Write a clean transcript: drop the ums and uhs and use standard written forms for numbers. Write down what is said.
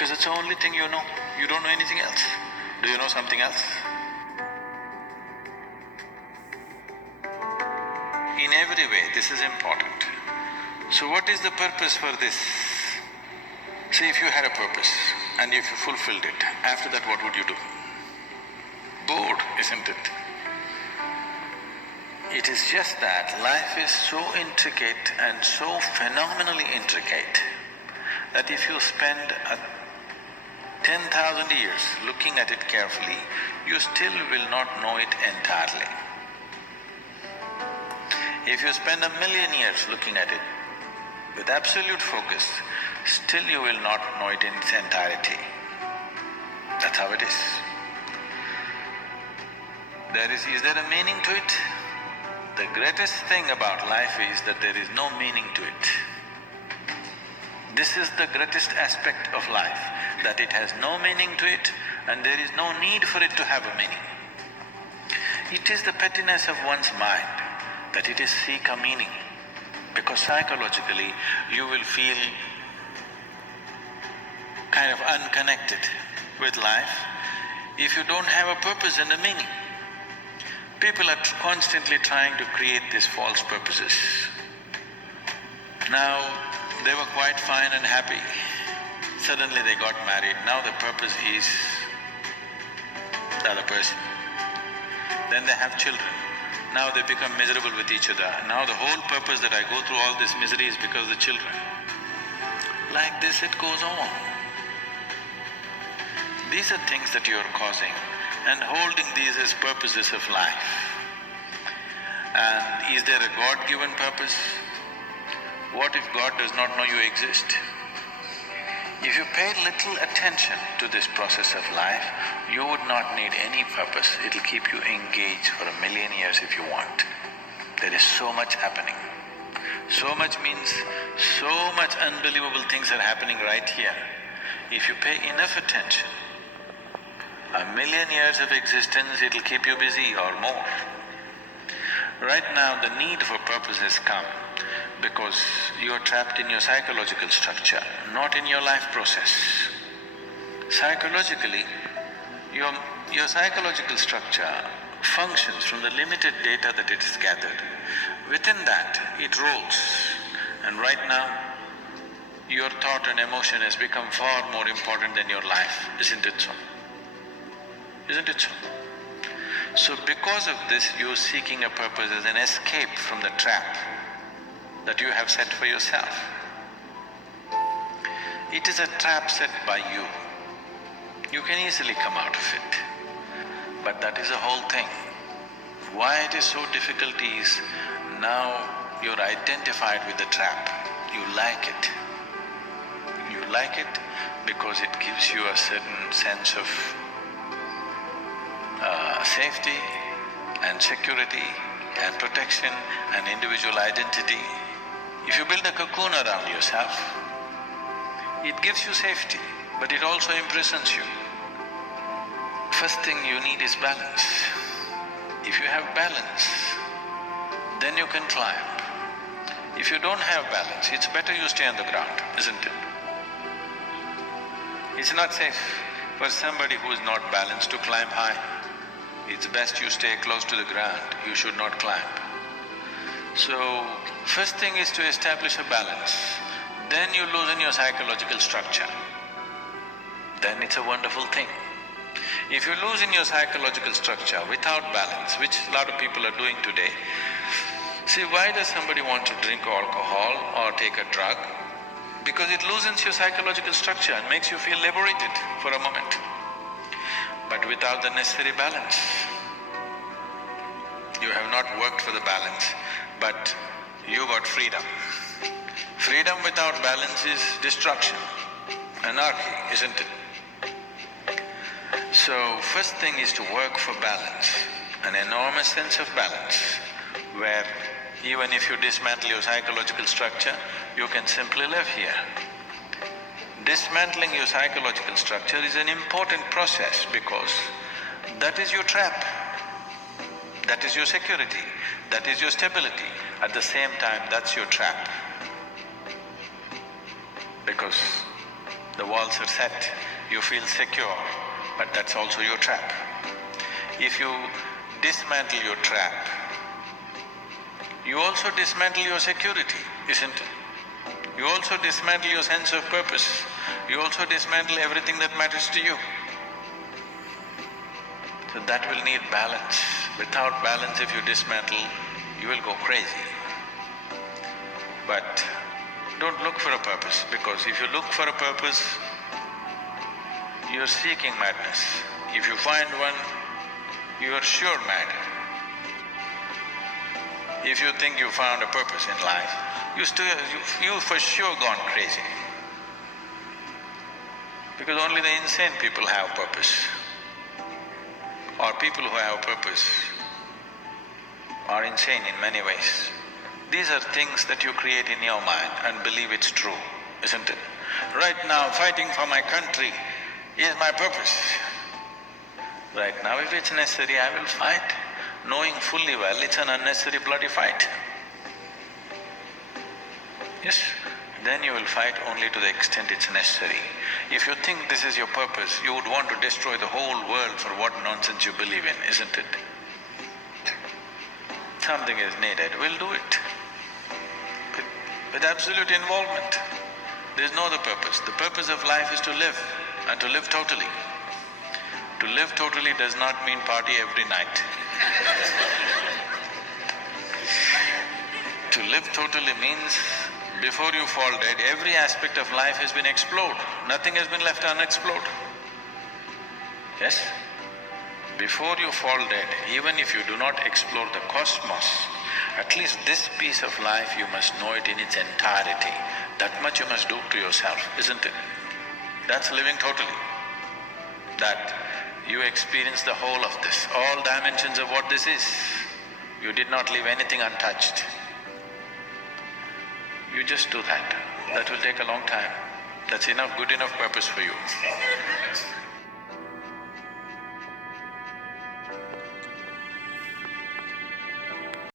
because it's the only thing you know. You don't know anything else. Do you know something else? In every way, this is important. So what is the purpose for this? See, if you had a purpose and if you fulfilled it, after that what would you do? Bored, isn't it? It is just that life is so intricate and so phenomenally intricate that if you spend 10,000 years looking at it carefully, you still will not know it entirely. If you spend 1,000,000 years looking at it with absolute focus, still you will not know it in its entirety. That's how it is. Is there a meaning to it? The greatest thing about life is that there is no meaning to it. This is the greatest aspect of life, that it has no meaning to it and there is no need for it to have a meaning. It is the pettiness of one's mind that it is seek a meaning, because psychologically you will feel kind of unconnected with life if you don't have a purpose and a meaning. People are constantly trying to create these false purposes. Now, they were quite fine and happy. Suddenly they got married, now the purpose is the other person. Then they have children, now they become miserable with each other. Now the whole purpose that I go through all this misery is because of the children. Like this it goes on. These are things that you're causing and holding these as purposes of life. And is there a God-given purpose? What if God does not know you exist? If you pay little attention to this process of life, you would not need any purpose. It'll keep you engaged for 1,000,000 years if you want. There is so much happening. So much means so much unbelievable things are happening right here. If you pay enough attention, 1,000,000 years of existence, it'll keep you busy or more. Right now, the need for purpose has come because you're trapped in your psychological structure, not in your life process. Psychologically, your psychological structure functions from the limited data that it has gathered. Within that, it rolls. And right now, your thought and emotion has become far more important than your life, isn't it so? Isn't it so? So because of this, you're seeking a purpose as an escape from the trap that you have set for yourself. It is a trap set by you. You can easily come out of it, but that is the whole thing. Why it is so difficult is, now you're identified with the trap, you like it. You like it because it gives you a certain sense of safety and security and protection and individual identity. If you build a cocoon around yourself, it gives you safety, but it also imprisons you. First thing you need is balance. If you have balance, then you can climb. If you don't have balance, it's better you stay on the ground, isn't it? It's not safe for somebody who is not balanced to climb high. It's best you stay close to the ground, you should not climb. So, first thing is to establish a balance, then you loosen your psychological structure. Then it's a wonderful thing. If you loosen your psychological structure without balance, which a lot of people are doing today, see, why does somebody want to drink alcohol or take a drug? Because it loosens your psychological structure and makes you feel liberated for a moment, but without the necessary balance. You have not worked for the balance, but you got freedom. Freedom without balance is destruction, anarchy, isn't it? So, first thing is to work for balance, an enormous sense of balance, where even if you dismantle your psychological structure, you can simply live here. Dismantling your psychological structure is an important process because that is your trap, that is your security, that is your stability. At the same time, that's your trap. Because The walls are set, you feel secure, but that's also your trap. If you dismantle your trap, you also dismantle your security, isn't it? You also dismantle your sense of purpose, you also dismantle everything that matters to you. So that will need balance. Without balance, if you dismantle, you will go crazy. But don't look for a purpose, because if you look for a purpose, you're seeking madness. If you find one, you are sure mad. If you think you found a purpose in life, you for sure gone crazy. Because only the insane people have purpose, or people who have purpose are insane in many ways. These are things that you create in your mind and believe it's true, isn't it? Right now, fighting for my country is my purpose. Right now, if it's necessary, I will fight, knowing fully well it's an unnecessary bloody fight. Yes, then you will fight only to the extent it's necessary. If you think this is your purpose, you would want to destroy the whole world for what nonsense you believe in, isn't it? Something is needed, we'll do it. With absolute involvement. There's no other purpose. The purpose of life is to live, and to live totally. To live totally does not mean party every night. To live totally means before you fall dead, every aspect of life has been explored, nothing has been left unexplored. Yes? Before you fall dead, even if you do not explore the cosmos, at least this piece of life you must know it in its entirety. That much you must do to yourself, isn't it? That's living totally. That you experience the whole of this, all dimensions of what this is. You did not leave anything untouched. You just do that. That will take a long time. That's enough, good enough purpose for you.